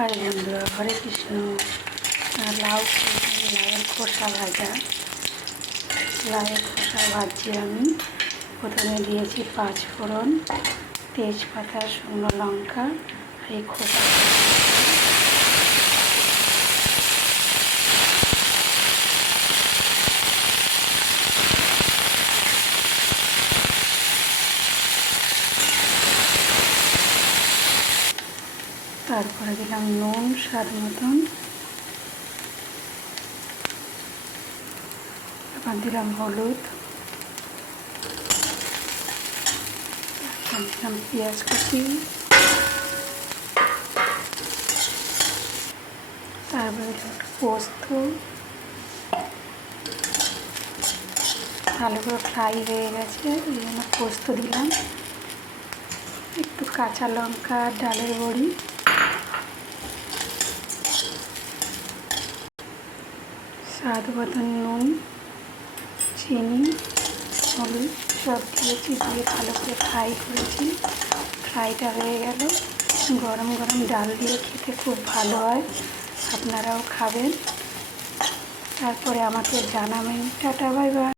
আর বন্ধুরা, হরে কৃষ্ণ। লাউয়ের খোসা ভাজা, লাউয়ের খোসা ভাজছি আমি। প্রথমে দিয়েছি 5 ফোড়ন, তেজপাতা, শুকনো লঙ্কা, আর এই খোসা। তারপরে দিলাম নুন স্বাদ মতন, এবার দিলাম হলুদ, দিলাম পেঁয়াজ কুচি, তারপরে দিলাম পোস্ত। ভালো করে ফ্রাই হয়ে গেছে, এই জন্য পোস্ত দিলাম, একটু কাঁচা লঙ্কা, ডালের বড়ি, স্বাদ মতন নুন, চিনি, হলুদ সব দিয়েছি, দিয়ে ভালো করে ফ্রাই করেছি। ফ্রাইটা হয়ে গেল। গরম গরম ডাল দিয়ে খেতে খুব ভালো হয়, আপনারাও খাবেন। তারপরে আমাকে জানাবেন। Tata, bye bye.